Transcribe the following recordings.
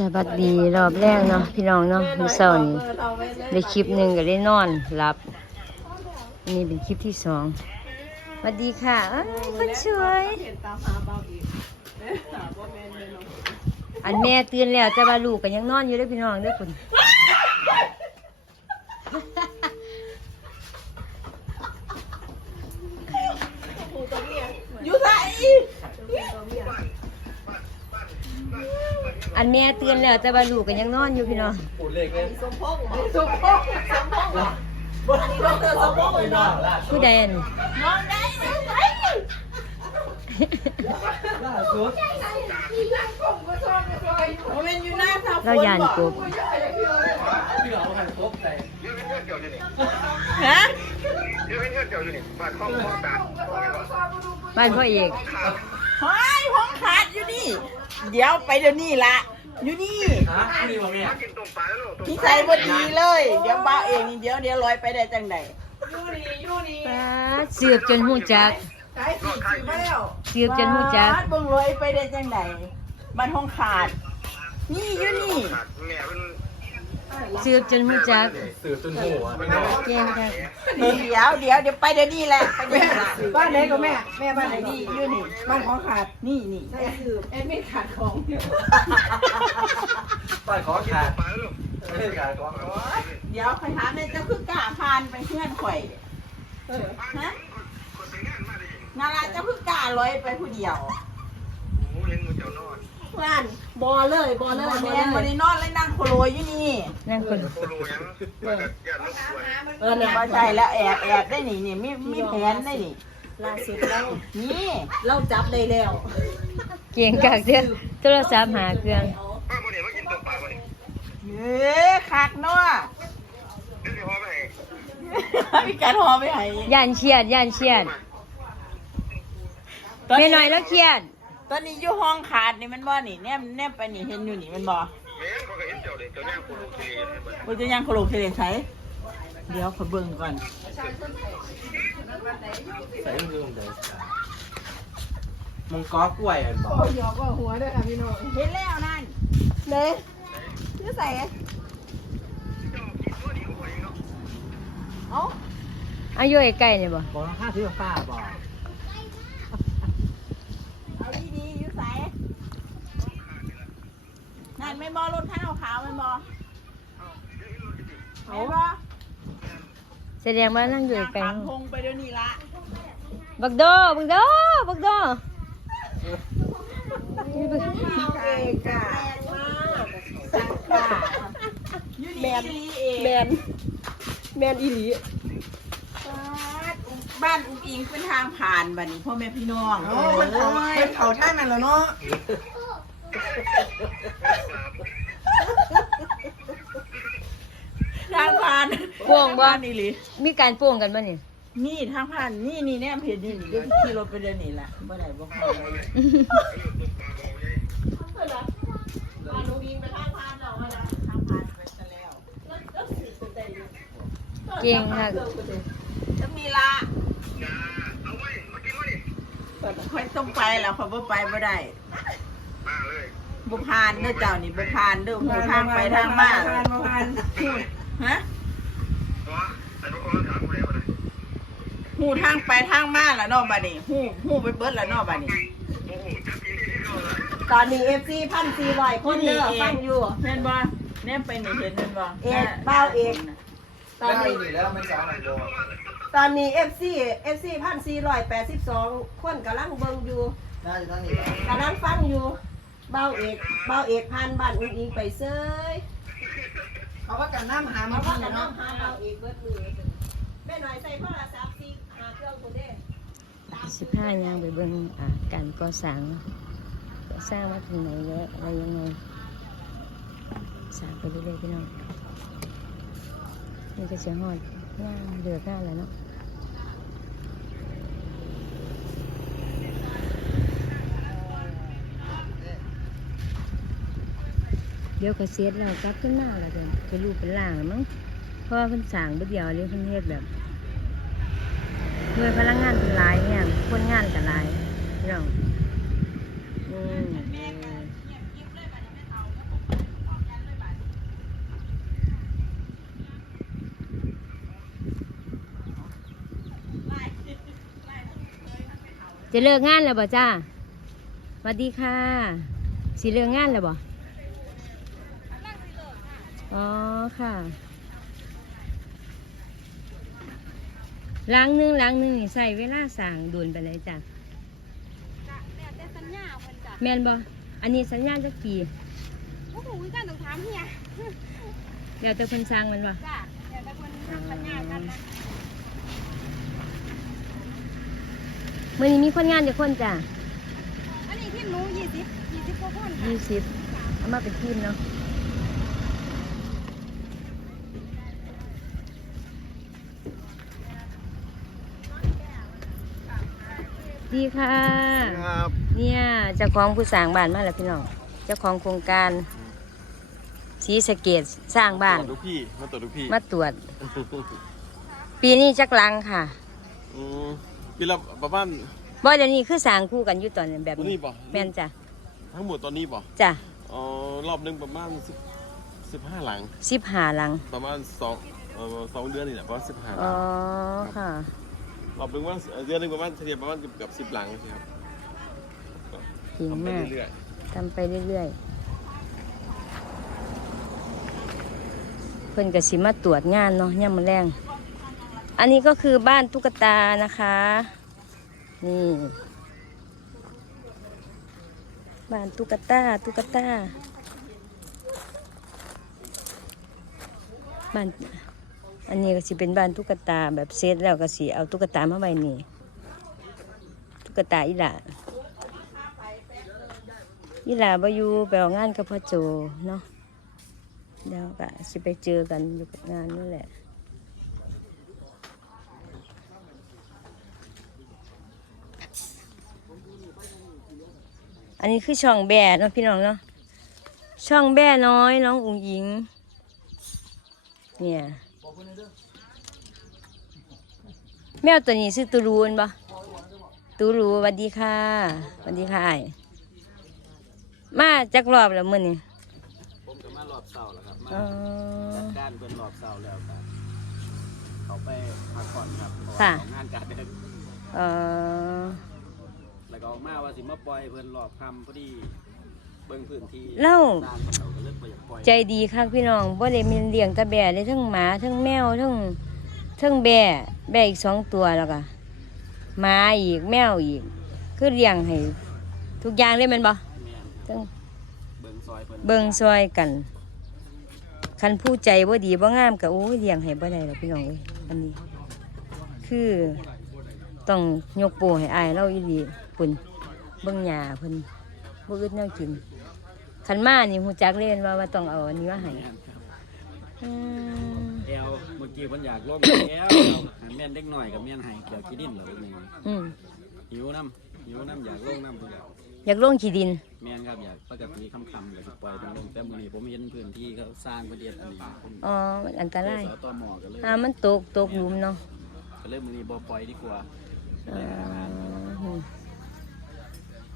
สวัสดีรอบแรกเนาะพี่น้องเนาะมื้อเช้านี้ได้คลิปหนึ่งก็ได้นอนหลับ นี่เป็นคลิปที่สองสวัสดีค่ะอ้าวคนสวยอันแม่ตื่นแล้วแต่ว่าลูกก็ยังนอนอยู่เด้อพี่น้องเด้อคุณ อยู่ไหน อันแม่ตื่นแล้วแต่ว่าลูกก็ยังนอนอยู่พี่น้องปูดเล็กเลยสมพงษ์สมพงษ์สมพงษ์อันนี้ดอกเตอรสมพงษ์เลยเนาะผู้ใดอันนอนได้ไหมล่าสุดโมเมนต์อยู่หน้าทาเรายานกบพี่เราหันครบแต่ฮะบ้านพ่อเอกหอยห้องขาดอยู่นี่ เดี๋ยวไปเดี๋ยวนี้ละ อยู่นี่ ฮะนี่บ่แม่พี่ใส่บดีเลย เดี๋ยวบ้าเองนี่เดี๋ยวเดี๋ยวลอยไปได้จังใดป้าดเสือบจนหูจักใช่สิสิมาแล้วเสือบจนหูจักเบิ่งลอยไปได้จังใดบ้านห้องขาด นี่อยู่นี่เสือบจนหูจักสืบจนหัวไม่ได้เก่งค่ะเดี๋ยวเดี๋ยวเดี๋ยวไปเดี๋ยวนี้แหละไปเดี๋ยวนี้ละบ้านไหนก็แม่ แม่บ้านไหนนี่ดีอยู่นี่บ้านของขาดนี่นี่ใช่คือแอดไม่ขาดของป้ายขอขาดไม่ได้ขาดขอเดี๋ยวคอยถามเลยจะคือกล้าพานไปเพื่อนข่อยฮะนาราจะคือกล้าลอยไปผู้เดียวเพื่อน บอเลยบอเลยบอแม่เลยบริโนอนเลยนั่งโคโลอยู่นี่นั่งคนเออเนี่ยพอใจแล้วแอบแอบได้นี่นี่มีมีแผนได้นี่ล่าสุดเรานี่เราจับได้แล้ว เก่งกักเด้อโทรศัพท์หาเครื่องเฮ้ยคักเนาะมีการหอไปไหนย่านเครียดย่านเครียดแม่น้อยแล้วเครียด ตอนนี้อยู่ห้องขาดนี่มันบ่นี่แนมแนมไปนี่เห็นอยู่นี่มันบ่กูจะยังโคโลเคเลใช้เดี๋ยวขอเบิ่งก่อนใส่มือผมเดี๋ยวมงก้อกล้วยอะบอกโอ้ยหยอกว่าหัวด้วยค่ะพี่น้องเห็นแล้วนั่นเลยนี่ใส่เอ้าอายุใกล้ๆเนี่ยบ่บอกห้าซื้อฟ้าบอก เอาดีๆอยู่ใส่ นั่นไม่นบอรถข้าวขาวไม่นบอเอาบ่แสดงว่านั่งอยู่ใกล้ปากพงไปเดี๋ยวนี้ละ บักโดบักโดบักโดนี่บักใช่ค่ะแมนเองแมนแมนอีหลีบ้านอุ้งอิงเป็นทางผ่านบัดนี้พ่อแม่พี่น้อง โอ้มันเขาเป็นเขาท่านั่นแล้วเนาะ ทางผ่านพ่วงบ่บ้านนี่หลีมีการพ่วงกันบ่นี่นี่ทางผ่านนี่นี่แนมเห็นนี่นี่เดี๋ยวขี่รถไปเดี๋ยวนี้ละบ่ได้บ่เข้าเลยบ้านอุ้งอิงไปทางผ่านเราอะนะทางผ่านไปซะแล้วเก่งค่ะจะมีละค่อยต้องไปแล้วเขาบ่ไปบ่ได้ บ่ผ่านเด้อเจ้านี่บ่ผ่านเด้อหูทางไปทางมาผ่านผ่านฮะหูทางไปทางมาแล้วเนาะบัดนี้หูหูไปเบิดแล้วเนาะบัดนี้ตอนนี้เอฟซีพันสี่ร้อยคนเด้อฟังอยู่เห็นบ่แนมไปนี่เห็นเห็นบ่เอกเบ้าเอก ตอนแล้วนี้นี่แล้วมันจะเอาไหนโดนตอนนี้เอฟซีเอฟซีพันสี่ร้อยแปดสิบสองคนกำลังเบิ่งอยู่น่าจะต้องนี่ กำลังฟังอยู่ เบ้าเอกเบ้าเอกพันบ้านอุ้งอิงไปเซยเขาว่ากันน้ำหาเพมาราะว่าพี่กันเนาะน้ำหาเบ้าเอกเบิดมือแม่หน่อยใส่โทรศัพท์สิหาเครื่องตัวเด้สิบห้าย่างไปเบิ่งอ่าการก่อสร้างเนาะก่อสร้างมาถึงไหนแล้วอะไรยังไงสร้างไปเรื่อยๆพี่น้องนี่ก็จะฮอดงานเดือดงานแล้วเนาะ เดี๋ยวก็เสียแล้วกลับขึ้นหน้าแล้วจ้ะจะรูปเป็นล่างมั้งเพราะว่าเพิ่สั่งบดเดียวเลี้ยเคุณเฮ็ดแบบเมื่อพลังงานเป็นหลายเนี่ยคนงานกับหลายพี่น้งอืจะเลิกงานแล้วบ่จ้าสวัสดีค่ะ สิเลิกงานแล้วบ่ อ๋อค่ะหล้างหนึงหล้างหนึงนี่ใส่เวลาสั่งโดนไปเลยจ้ะแล้วแต่สัญญาเพิ่นจ้ะแม่นบ่อันนี้สัญญาณจักปีโอ้โหการต้องถามเฮียแล้วแต่เพิ่นสั่งแมันบ่จ้ะแล้วแต่เพิ่นทำสัญญากันนะมื้อนี้มีคนงานจักคนจ้ะอันนี้ทีมหนูยี่สิบยี่สิบกว่าคนค่ะยี่สิบเอามาเป็นทีมเนาะ ดีค่ะครับเนี่ยเจ้าของผู้สร้างบ้านมาแล้วพี่น้องเจ้าของโครงการสีสะเกตสร้างบ้าน ตรวจทุกพี่มาตรวจทุกพี่มาตรวจ ปีนี้จักลังค่ะอืมพี่เราประมาณบ่เดี๋ยวนี้คือสร้างคู่กันอยู่ตอนนี้แบบตัวนี้นี้ป่ะแม่นจ้ะทั้งหมดตอนนี้ป่ะจ้ะอ๋อรอบหนึงประมาณสิบสิบห้าหลัง สิบห้าหลังประมาณสองเอ่อสองเดือนนี่แหละประมาณสิบห้าหลัอ๋องค่ะ รอบหนึงว่าเดือนหนึงประมาณเฉลี่ยประมาณเกือบสิบหลังใช่ครับเก่งทำไปมากเรื่อยทำไปเรื่อยๆ เพิ่นก็สิมาตรวจงานเนาะย่ามมาแรง อันนี้ก็คือบ้านตุ๊กตานะคะ นี่ บ้านตุ๊กตาตุ๊กตาบ้าน อันนี้ก็สิเป็นบ้านตุ๊กตาแบบเซตแล้วก็สิเอาตุ๊กตามาไว้นี่ตุ๊กตาอีหล่ายี่หล่าบอยู่ไปออกงานกับพ่อโจเนาะเดี๋ยวก็สิไปเจอกันอยู่กับงานนี่แหละอันนี้คือช่องแบ่เนาะพี่น้องเนาะช่องแบ่น้อยน้องอุ๋งหญิง เนี่ย แมวตัวนี้ชื่อตูรูนปะตูรูสวัสดีค่ะสวัสดีค่ะอ้ายมาจักรอบแล้วมื้อนี้ผมก็มารอบเสาร์แล้วครับมาอ๋อจัดการเพิ่นรอบเสาร์แล้วครับเขาไปพักผ่อนครับเพราะค่ะว่าเขางานการเดินเอ่อแล้วก็ออกมาว่าสิมาปล่อยเพิ่นรอบคำพอดี เบิ่งพื้นที่เล่าสร้างเขาก็เลิกไปอยากปล่อยใจดีคักพี่น้องบ่ได้มีเลี้ยงแตะแบะเลยทั้งหมาทั้งแมวทั้งทั้งแบะแบะอีกสองตัวแล้วก็หมาอีกแมวอีก คือเลี้ยงให้ทุกอย่างเลยแมันบ่แม่นทั้ง เบิ่งซอยเพิ่นเบิ่งซอยกัน คันผู้ใจบ่ดีบ่งามก็โอ้ยเลี้ยงให้บ่ได้แล้วพี่น้องเอ้ยอันนี้ คือต้องยกโปให้อายเราอีหลีปุ่นเบิ่งหญ้าเพิ่นบ่อึดแนวกิน คันมานี่ฮู้จักเล่นว่าว่าต้องเอาอันนี้มาให้แม่นครับอืมแอลเมื่อกี้เพิ่นอยากลงแอลหาแม่นเด็กหน่อยกับแม่นให้เกี่ยวกินดินเหรอนี่อืมหิวน้ำหิวน้ำอยากลงน้ำเพิ่นอยากลงขี้ดิน แม่นครับอยากปกติค่ำๆก็สิปล่อยเพิ่นลงแต่มื้อนี้ผมเห็นพื้นที่เขาสร้างประเดียดอันนี้ผมอ๋อมันอันตรายสตมก็เลยอ่ามันตกตกหลุมเนาะก็เลยมื้อนี้บ่ปล่อยดีกว่าอ่าอืม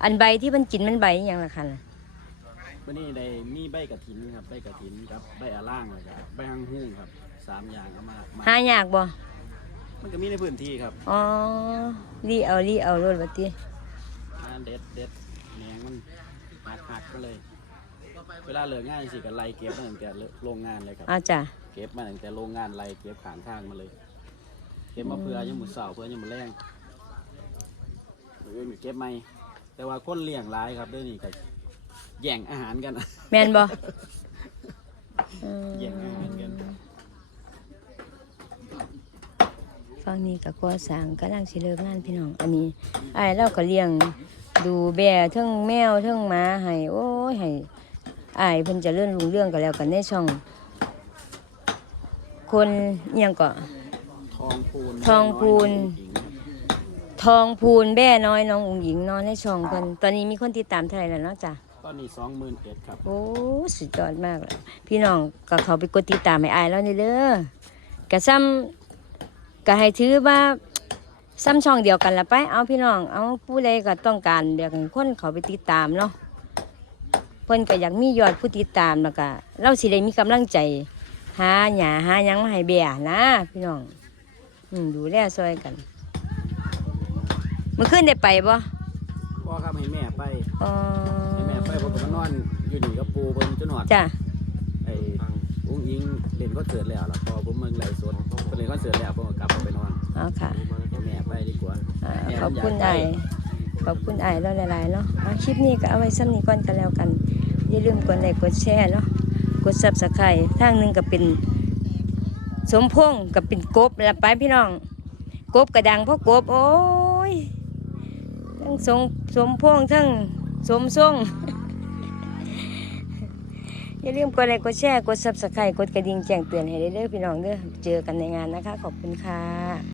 อันใบที่มันกินมันใบอหย่างละคันน่ะ มื่อนี้ได้มีใบกระถินครับใบกระถินครับใบอาล่างเลยครับใบหังหุ้งครับสามอย่างเอามามาหายากบ่ มันก็มีในพื้นที่ครับอ๋อรีเอารีเอารถบัดนี้งานเด็ดเด็ดแหนงมันหักหักก็เลย เวลาเลิกงานสิก็ไล่เก็บมาตั้งแต่โรงงานเลยครับ เอาจ้ะเก็บมาตั้งแต่โรงงานไล่เก็บขางทางมาเลย เก็บมาเพื่อยังมือเสาร์เพื่อยังมือแรงเออเก็บไม่แต่ว่าคนเลี้ยงหลายครับเด้วยวนี่ก็ แย่งอาหารกัน แม่นบ่อืมแย่งอาหารกัน ฟังนี้ก็ก่อสร้างกำลังสิเลิกงานพี่น้อง อันนี้อ้ายเราก็เลี้ยงดูแบ่เทั้งแมวเทั้งหมาให้โอ้ยให้อ้ายเพิ่นเจะเลื่อนลุงเรื่องกันแล้วกันในช่อง คนอิหยังก็ ทองพูนทองพูนแม่น้อยน้องหญิงครับทองพูนแบ่น้อยน้องอุ๋งหญิงเนอนในช่องเพิ่นตอนนี้มีคนติดตามเท่าไหร่แล้วเนาะจ้ะต อนนี้สองหมื่นเอ็ดครับ โอ้สุดยอดมากเลยพี่น้องก็เขาไปกดติดตามให้อายแล้วนี่เด้อกะซ้ำก็ให้ถือว่าซ้ำช่องเดียวกันละไป เอาพี่น้อง เอาผู้ใดก็ต้องการเดี๋ยวคนเขาไปติดตามเนาะเพิ่นก็อยากมียอดผู้ติดตามแล้วก็เราสิได้มีกำลังใจ หาหยาหายังมาให้เบียนะ พี่น้อง อืมดูแลซอยกันเมื่อคืนได้ไปบ่ พ่อครับให้แม่ไปอ๋อให้แม่ไปผมก็มานอนอยู่นี่กับปูเบิ่งจนหอดจ้ะไอ้อุ้งอิงเล่นคอนเสิร์ตแล้วล่ะพอผมมึงไล่สดเพิ่นเล่นคอนเสิร์ตแล้วผมก็กลับออกไปนอนอ๋อค่ะให้แม่ไปดีกว่าอ่าขอบคุณไอายขอบคุณไอายแล้วหลายๆเนาะอะคลิปนี้ก็เอาไว้ซ้ำนี้ก่อนกันแล้วกัน อย่าลืมกดไลค์กดแชร์เนาะกดซับสไครต์ทางหนึ่งก็เป็น สมพงษ์กับเป็นกบแล้วไปพี่น้อง กบกระดังเพราะกบ โอ้ยทั้ งสมสมพงทั้งสมทรงอย่าลืมกดไลค์กดแชร์กดซับสไครต์กดกระดิ่งแจ้งเตือนให้ได้เด้อพี่น้องเด้อเจอกันในงานนะคะ ขอบคุณค่ะ